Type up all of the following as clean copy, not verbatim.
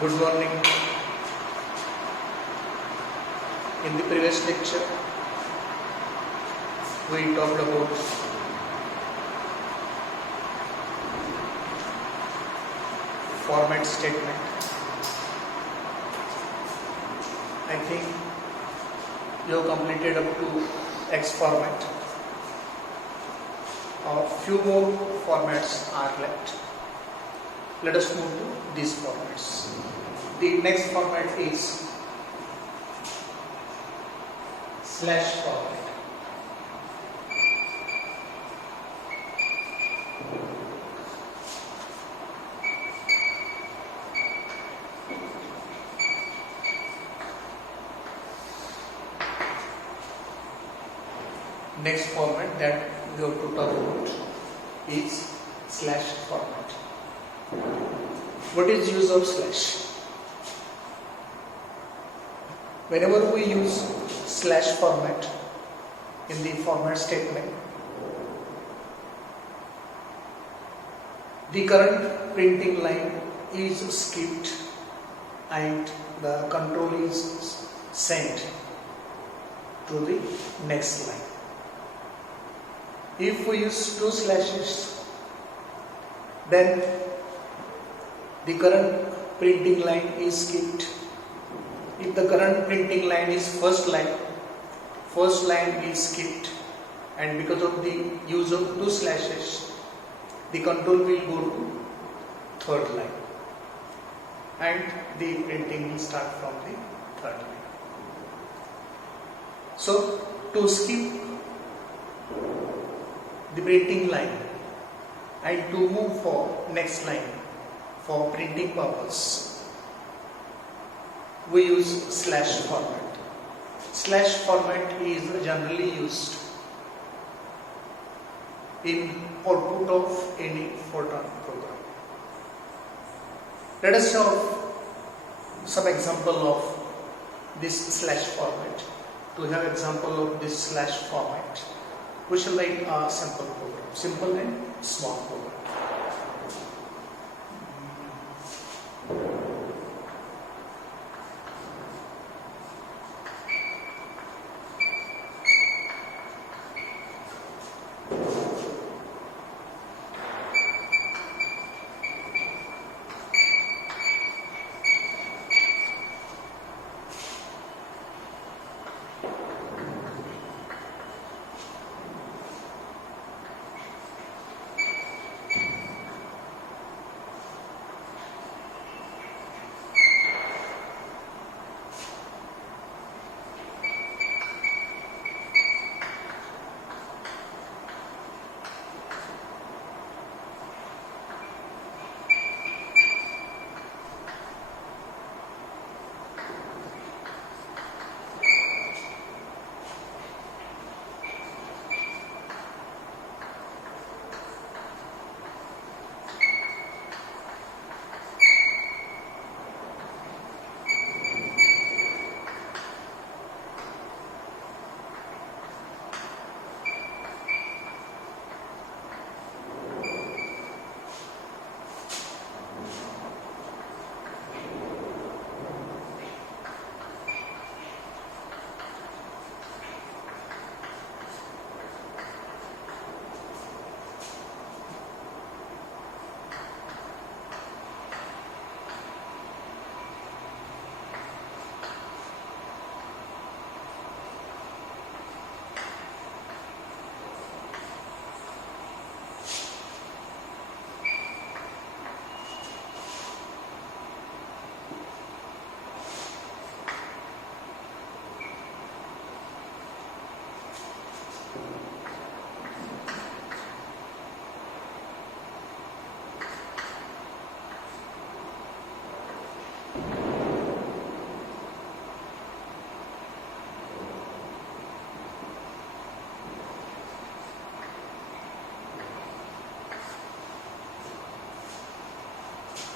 Good morning. In the previous lecture, we talked about format statement. I think you have completed up to X format. A few more formats are left. Let us move to these formats. The next format is slash format. Next format that we have to talk about is slash format. What is use of slash? Whenever we use slash format in the format statement, the current printing line is skipped and the control is sent to the next line. If we use two slashes, then the current printing line is skipped. If the current printing line is first line is skipped, and because of the use of two slashes, the control will go to third line and the printing will start from the third line. So to skip the printing line and to move for next line for printing purpose, we use slash format. Slash format is generally used in output of any Fortran program. Let us have some example of this slash format. To have example of this slash format, we shall write a simple program, simple and small program.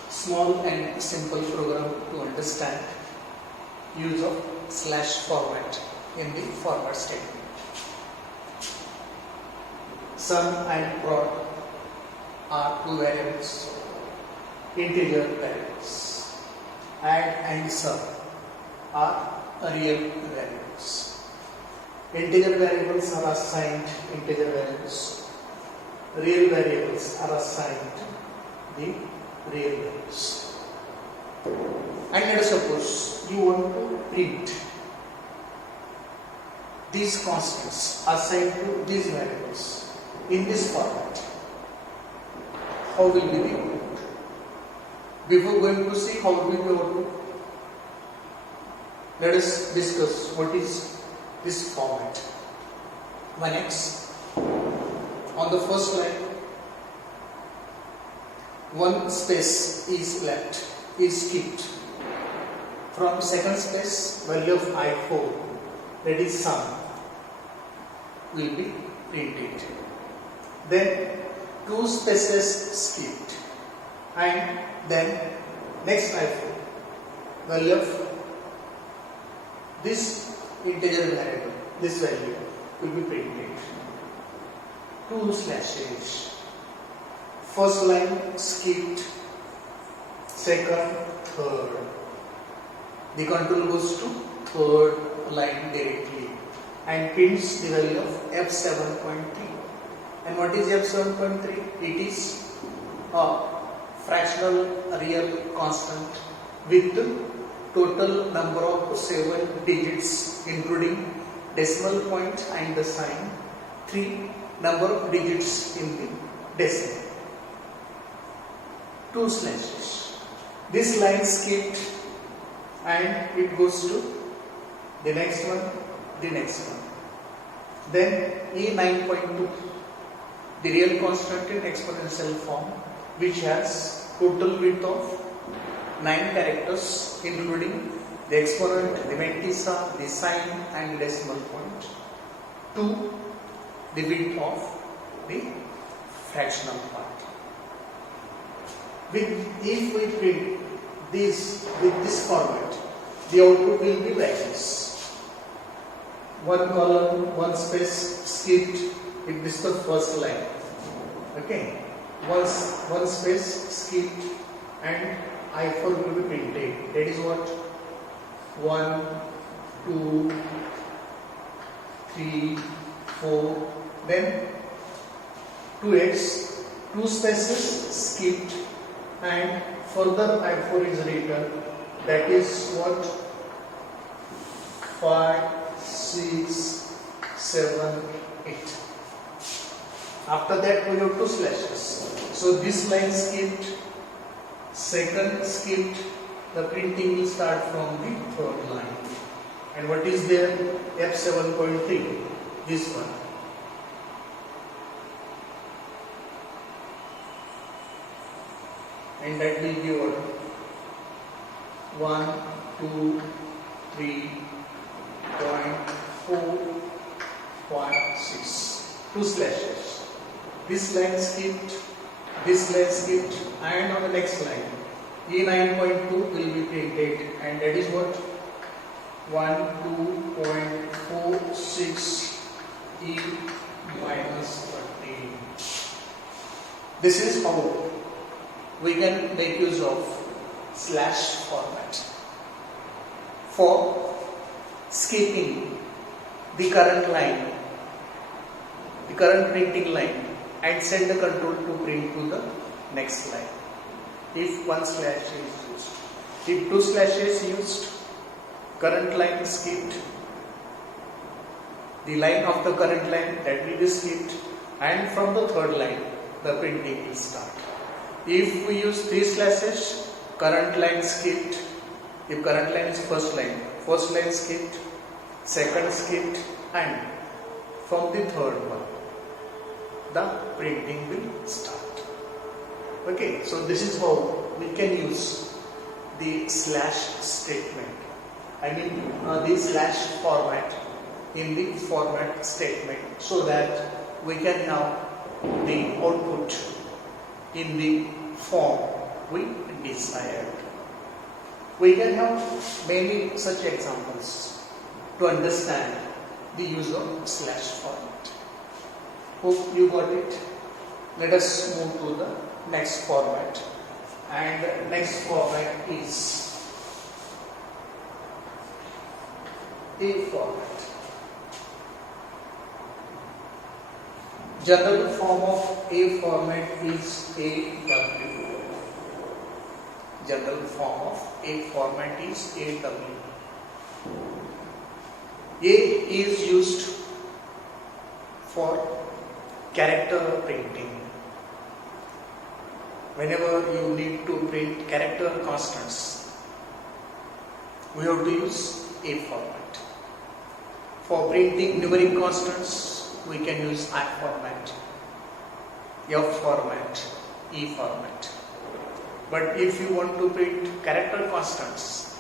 Small and simple program to understand use of slash format in the format statement. Sum and prod are two variables, integer variables, add and sub are real variables. Integer variables are assigned integer values. Real variables are assigned the real values. And let us suppose you want to print these constants assigned to these variables in this format. How will be the output? Before going to see how will be the output, let us discuss what is this format. 1x. On the first line, one space is left, is skipped. From second space, value of I4, that is sum, will be printed. Then two spaces skipped, and then next I4, value of this integer variable, this value will be printed. Two slashes. First line skipped, second, third. The control goes to third line directly and prints the value of f7.3. And what is f7.3? It is a fractional real constant with the total number of 7 digits including decimal point and the sign, 3 number of digits in the decimal. Two slashes. This line skipped and it goes to the next one, the next one. Then E9.2, the real constant in exponential form, which has total width of 9 characters including the exponent, the mantissa, the sign and the decimal point, to the width of the fractional part. If we print this with this format, the output will be like this. One column, one space skipped, if this is the first line. Okay, one space skipped and I4 will be printed. That is what? 1, 2, 3, 4, then 2x, two spaces skipped and further I4 is written. That is what? 5, 6, 7, 8. After that we have two slashes. So this line skipped, second skipped, the printing will start from the third line. And what is there? F7.3, this one. And that will be what? 1, 2, 3, 4, 6. Two slashes. This line skipped, and on the next line, E9.2 will be printed, and that is what? 12.46 E minus 13. This is how we can make use of slash format for skipping the current line, the current printing line, and set the control to print to the next line if one slash is used. If two slashes used, current line skipped, the line of the current line that will be skipped, and from the third line the printing will start. If we use three slashes, current line skipped. If current line is first line skipped, second skipped, and from the third one the printing will start. Okay, so this is how we can use the slash statement. The slash format in the format statement, so that we can have the output in the form we desired. We can have many such examples to understand the use of slash format. Hope you got it. Let us move to the next format. And next format is A format. General form of A format is AW. General form of A format is AW. A is used for character printing. Whenever you need to print character constants, we have to use A format. For printing numeric constants, we can use I format, F format, E format. But if you want to print character constants,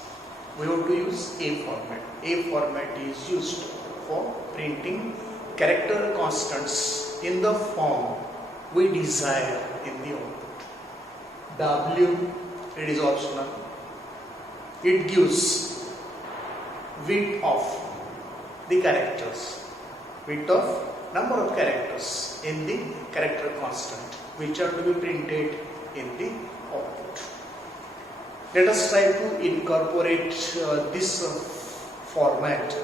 we have to use A format. A format is used for printing character constants in the form we desire in the output. W, it is optional. It gives width of the characters, width of number of characters in the character constant which are to be printed in the output. Let us try to incorporate this format,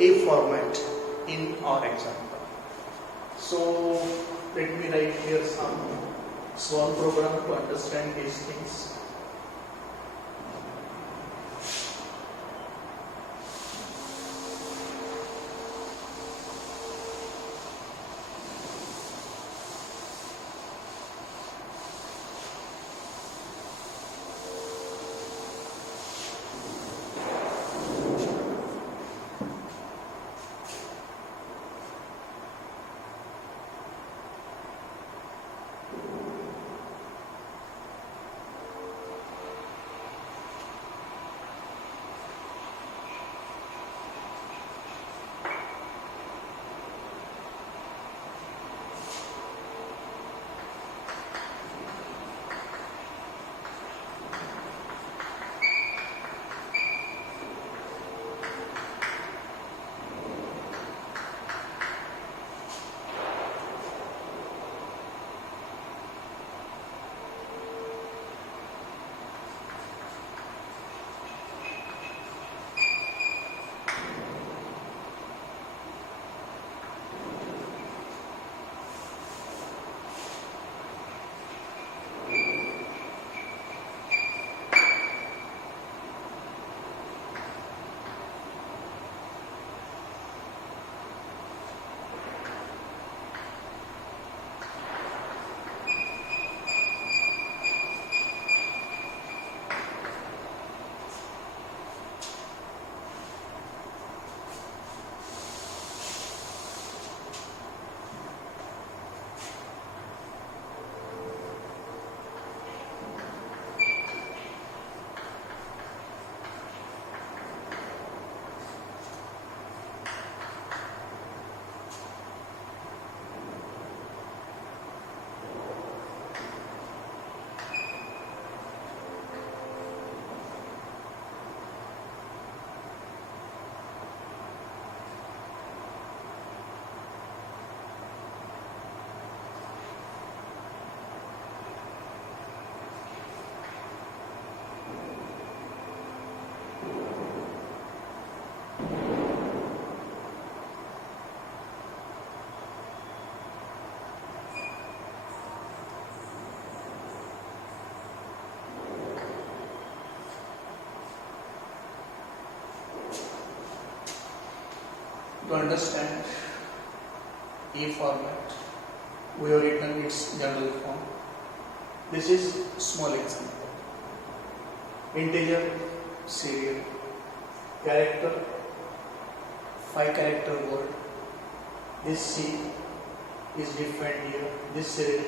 A format, in our example. So let me write here some small program to understand these things. To understand A format, we have written its general form. This is small example. Integer, serial, character, 5 character word. This C is defined here. This serial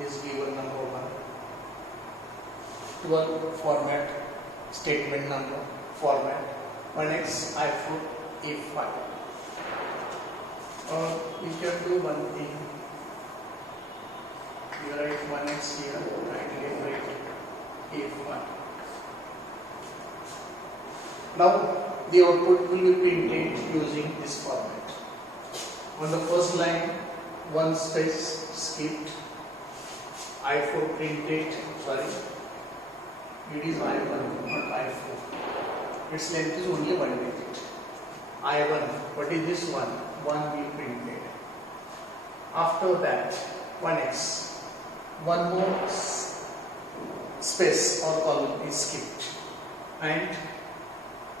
is given number 1. 12 format, statement number, format. 1x, I4, A5. We can do one thing. You write 1x here, right here, write A5. Now the output will be printed using this format. On the first line, one space skipped, I4 printed, it is I1, not I4. Its length is only 1 digit. I1. What is this one? 1 we printed. After that 1x. One more space or column is skipped. And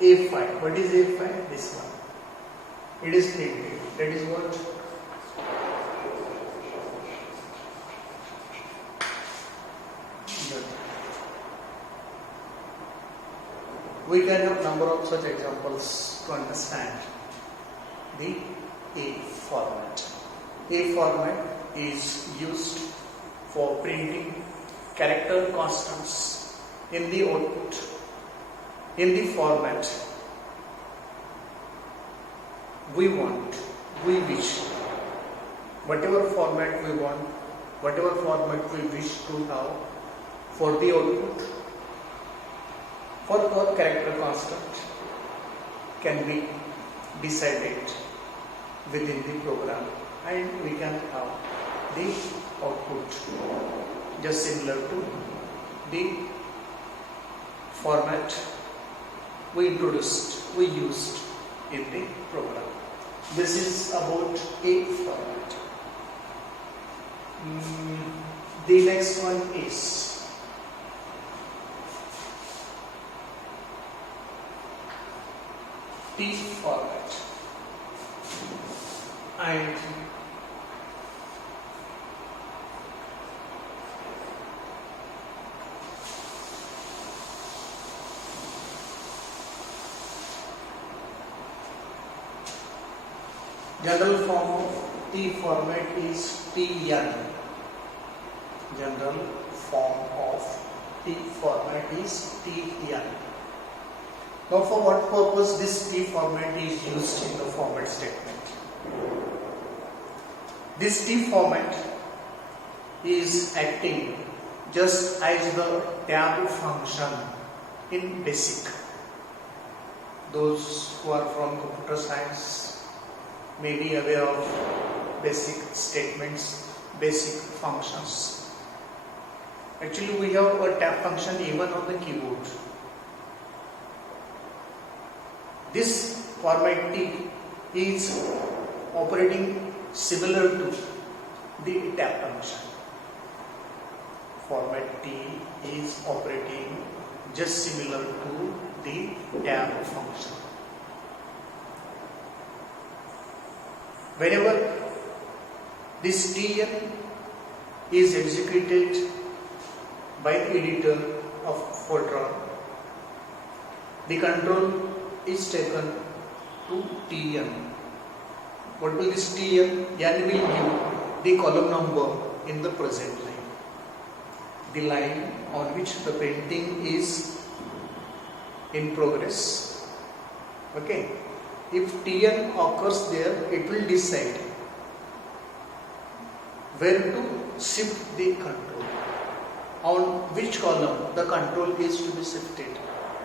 A5. What is A5? This one. It is printed. That is what? We can have number of such examples to understand the A format. A format is used for printing character constants in the output. In the format we want, we wish, whatever format we want, whatever format we wish to have for the output, for our character constant can be decided within the program, and we can have the output just similar to the format we used in the program. This is about A format. The next one is T format, and general form of T format is TN. General form of T format is TN. Now, for what purpose this T format is used in the format statement? This T format is acting just as the tab function in BASIC. Those who are from computer science may be aware of basic statements, basic functions. Actually, we have a tab function even on the keyboard. This format T is operating similar to the tab function. Format T is operating just similar to the tab function. Whenever this Tn is executed by the editor of Fortran, the control is taken to Tn. What will this Tn? N will give the column number in the present line, the line on which the printing is in progress. Okay. If Tn occurs there, it will decide where to shift the control, on which column the control is to be shifted.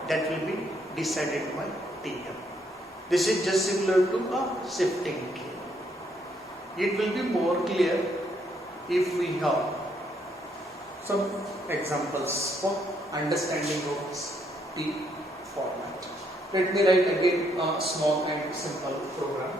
That will be decided by Tn. This is just similar to a shifting key. It will be more clear if we have some examples for understanding of T format. Let me write again a small and simple program.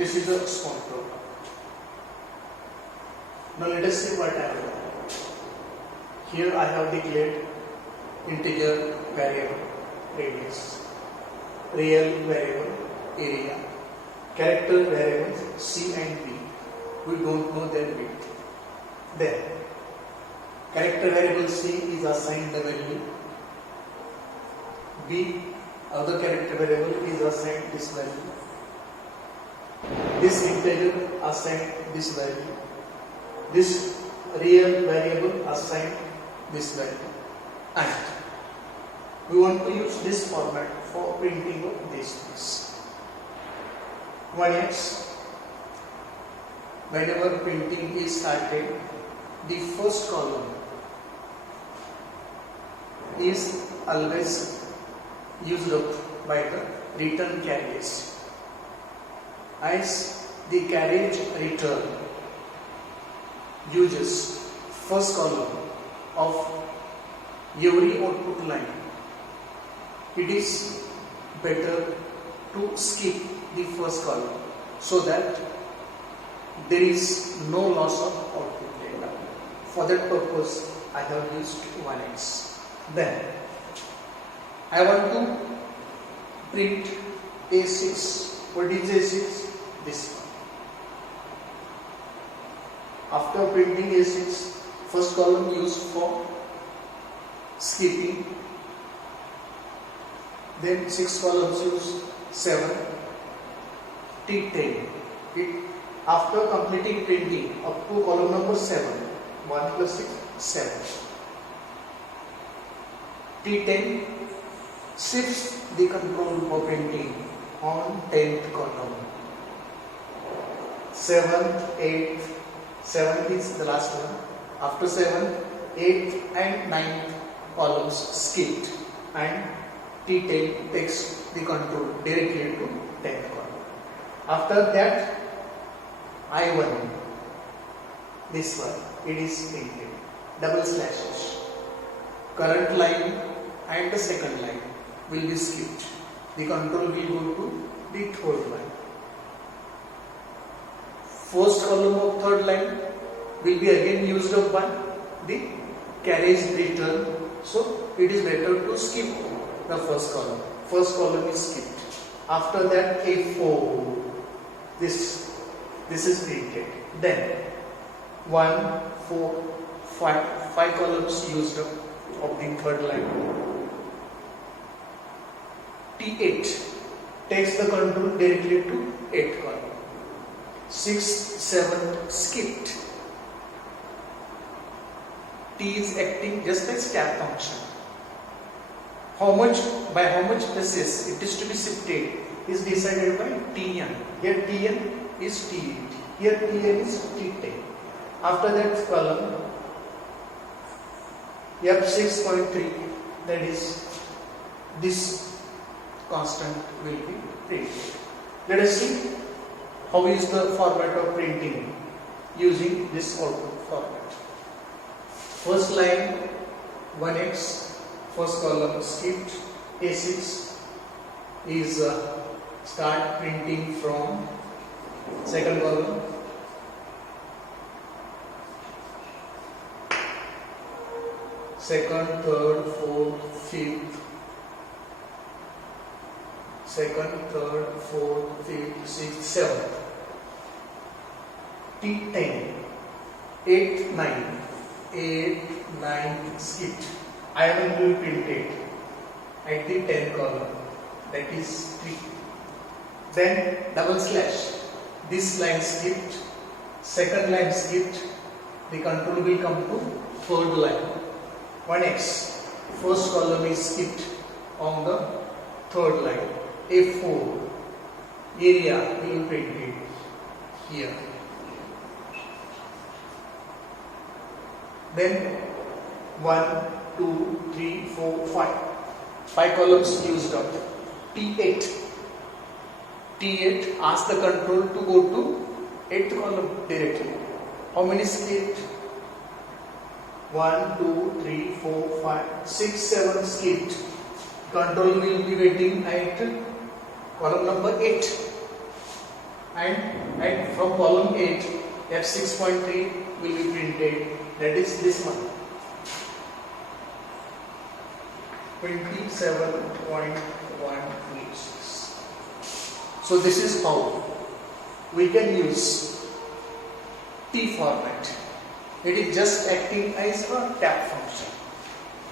This is a small program. Now let us see what I have done. Here I have declared integer variable radius, real variable area, character variables C and B. We don't know their weight. Then character variable C is assigned the value. B, other character variable is assigned this value. This integer assigned this value. This real variable assigned this value. And we want to use this format for printing of these things. 1x, whenever printing is started, the first column is always used up by the return carriage, as the carriage return uses first column of every output line. It is better to skip the first column so that there is no loss of output data. For that purpose, I have used 1x. Then I want to print A6. What is A6? This one. After printing A6, first column used for skipping. Then 6 columns used 7, T10. After completing printing up to column number 7, 1 plus 6, 7. T10 shifts the control for printing on 10th column. 7th, 8th, 7th is the last one. After 7th, 8th and 9th columns skipped, and T10 takes the control directly to 10th column. After that, I1, this one, it is printed. Double slashes. Current line and the second line will be skipped. The control will go to the third line. first column of third line will be again used up by the carriage return. So it is better to skip the first column. First column is skipped. After that A4, this is printed. Then 1, 4, 5 columns used up of the third line. T8 takes the control directly to 8th column. 6, 7 skipped. T is acting just as step function. By how much places it is to be shifted is decided by Tn. Here Tn is T8. Here Tn is T10. After that column F6.3, that is this constant will be printed. Let us see how is the format of printing using this output format. First line 1x, first column skipped. A6 is start printing from second column. Second, third, fourth, fifth. Second, third, fourth, fifth, sixth, seventh. T10, 8, 9. 8, 9 skipped. I am going to print it at the 10th column, that is 3. Then double slash. This line skipped, second line skipped. The control will come to third line. 1x, first column is skipped on the third line. A4, area will be printed here. Then 1, 2, 3, 4, 5. 5 columns used up. T8. T8 asks the control to go to 8th column directly. How many skipped? 1, 2, 3, 4, 5, 6, 7 skipped. Control will be waiting at column number 8. And from column 8, F6.3 will be printed. That is this one. 27.126. So this is how we can use T format. It is just acting as a tap function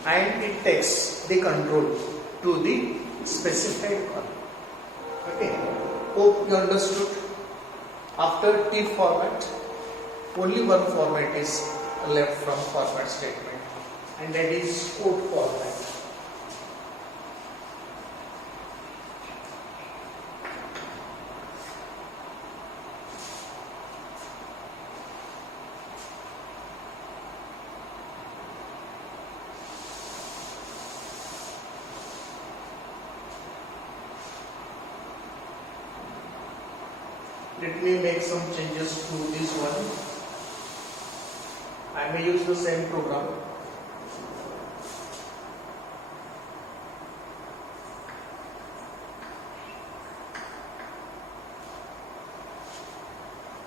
and it takes the control to the specified column. Okay, hope you understood. After T format, only one format is left from format statement, and that is code format. Let me make some changes to this one. I may use the same program.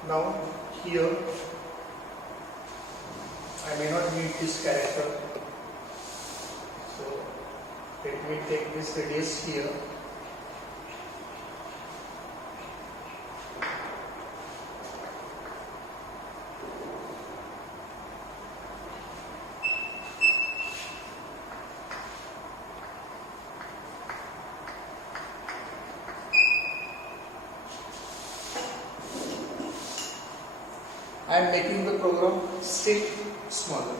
Now here I may not need this character, so let me take this radius here. I am making the program still smaller.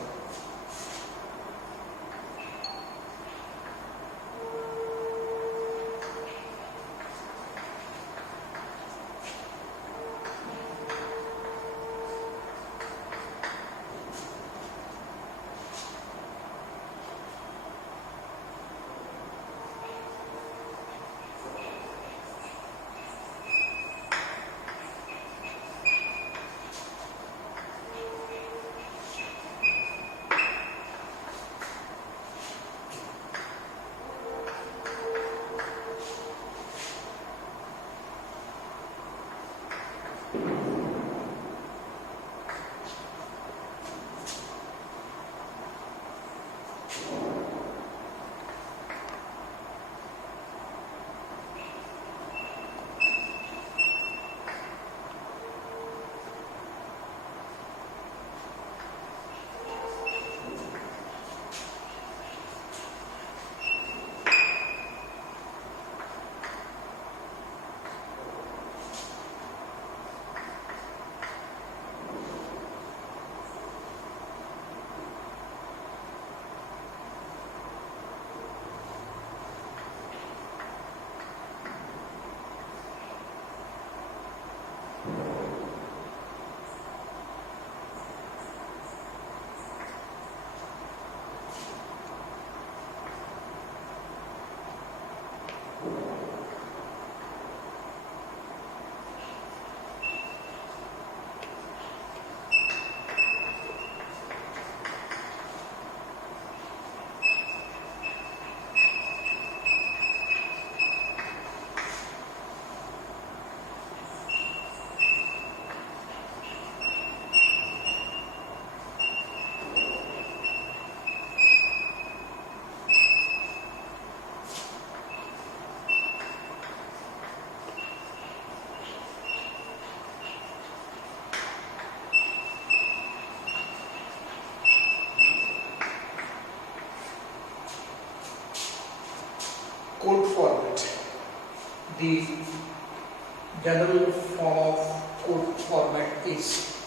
general form of code format is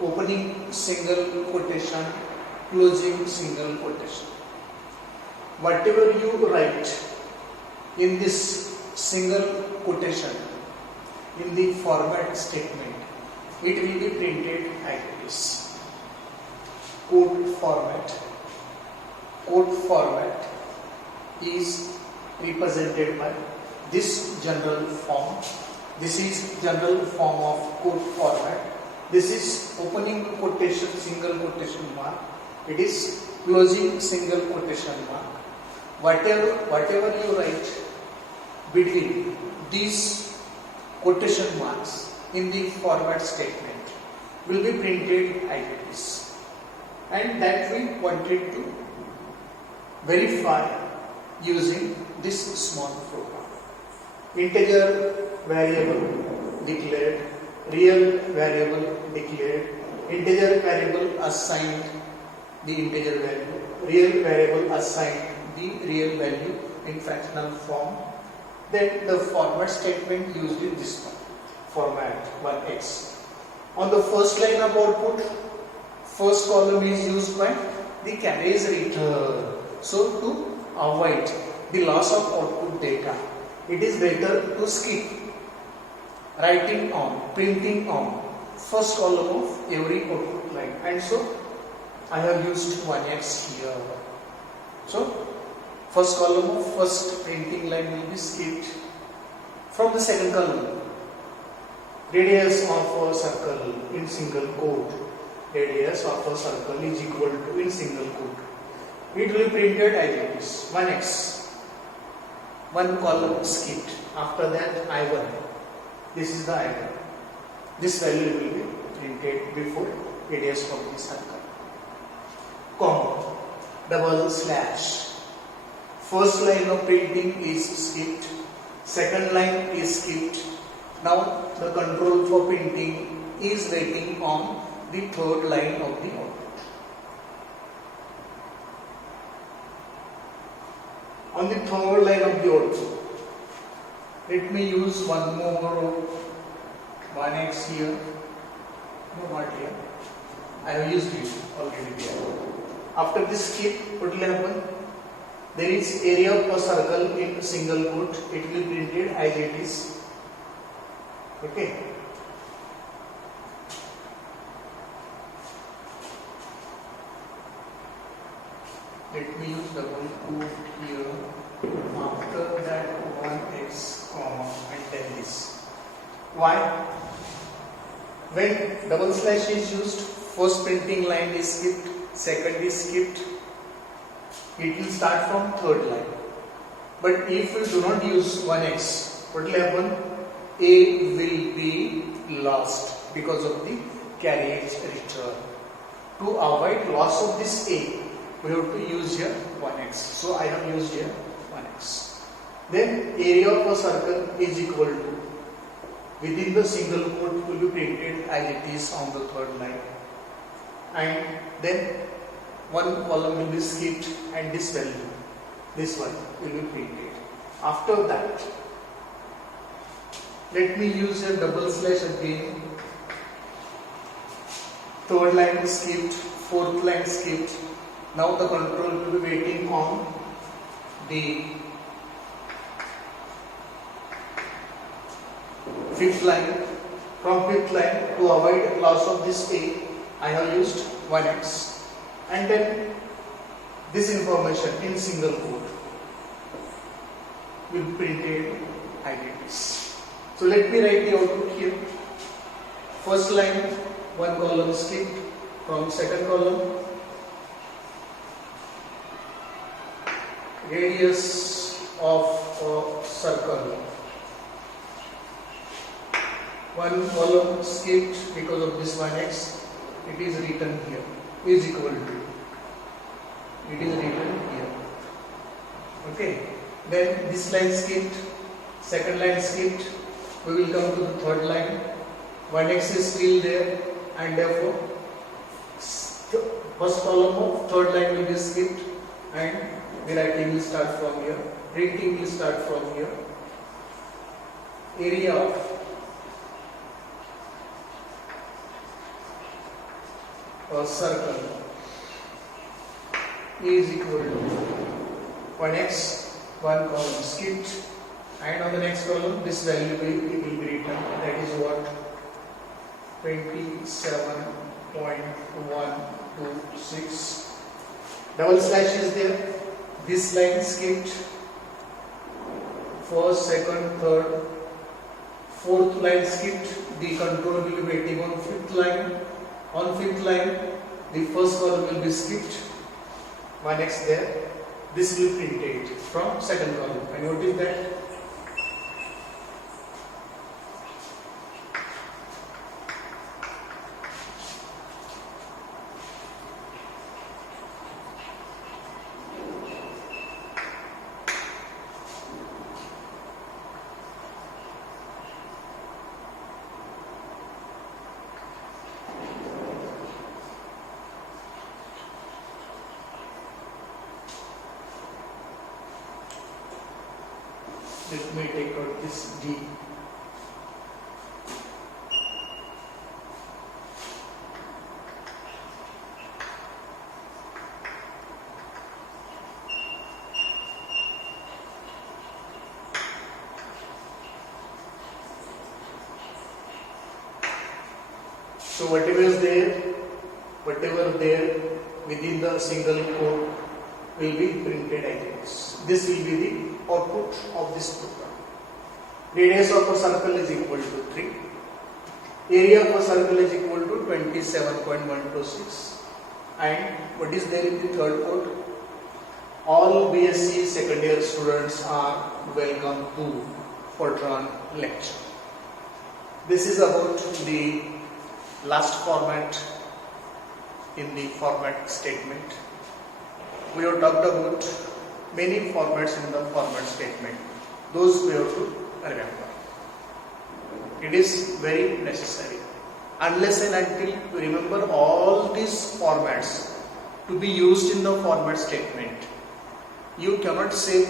opening single quotation, closing single quotation. Whatever you write in this single quotation in the format statement, it will be printed as it is. Code format is represented by this general form. This is general form of code format. This is opening quotation, single quotation mark. It is closing single quotation mark. Whatever you write between these quotation marks in the format statement will be printed as it is, and that we wanted to verify using this small program. Integer variable declared, real variable declared, integer variable assigned the integer value, real variable assigned the real value in fractional form. Then the format statement used in this one, format 1x. On the first line of output, first column is used by the carriage return. So to avoid the loss of output data, it is better to skip writing on, printing on first column of every output line, and so I have used 1x here. So first column of first printing line will be skipped. From the second column, radius of a circle in single quote, radius of a circle is equal to in single quote. It will be printed as it is, 1x. One column skipped. After that, I1. This is the I1. This value will be printed before radius of the circle. Comma, double slash. First line of printing is skipped. Second line is skipped. Now the control for printing is waiting on the third line of the output. On the third line of the output, let me use one more 1x here. No, not here. I have used it already here. After this skip, what will happen? There is area of a circle in single quote. It will be printed as it is. Okay. Let me use double quote here. After that 1x comma and then this. Why? When double slash is used, first printing line is skipped, second is skipped. It will start from third line. But if we do not use 1x, what will happen? A will be lost because of the carriage return. To avoid loss of this A, we have to use here 1x. So I have used here 1x. Then area of a circle is equal to, within the single quote will be printed as it is on the third line. And then one column will be skipped and this value, this one will be printed. After that, let me use a double slash again. Third line skipped, fourth line skipped. Now the control will be waiting on the fifth line. From fifth line, to avoid loss of this A, I have used 1x. And then this information in single quote will be printed as it is. So let me write the output here. First line, one column skipped. From second column, radius of a circle. One column skipped because of this 1x. It is written here. Is equal to. It is written here. Okay. Then this line skipped. Second line skipped. We will come to the third line. 1x is still there, and therefore first column of third line will be skipped, and the writing will start from here. Printing will start from here. Area of a circle is equal to 1x, one column skipped, and on the next column this value will be written, that is what, 27.126. Double slash is there, this line skipped, first, second, third, fourth line skipped, the control will be waiting on fifth line. On fifth line, the first column will be skipped, 1x there, this will be printed from second column. And what is that? Let me take out this D. So whatever is there, whatever there within the single code will be printed like this. This will be the output of this program. Radius of a circle is equal to 3. Area of a circle is equal to 27.126. And what is there in the third code? All BSc second year students are welcome to Fortran lecture. This is about the last format in the format statement. We have talked about many formats in the format statement. Those we have to remember. It is very necessary. Unless and until you remember all these formats to be used in the format statement, you cannot save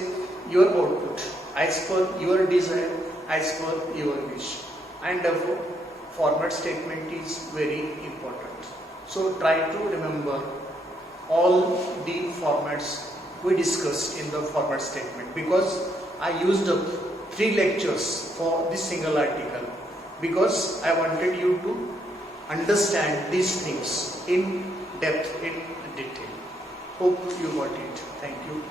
your output as per your desire, as per your wish. And therefore, format statement is very important. So try to remember all the formats we discussed in the format statement, because I used up 3 lectures for this single article, because I wanted you to understand these things in depth, in detail. Hope you got it. Thank you.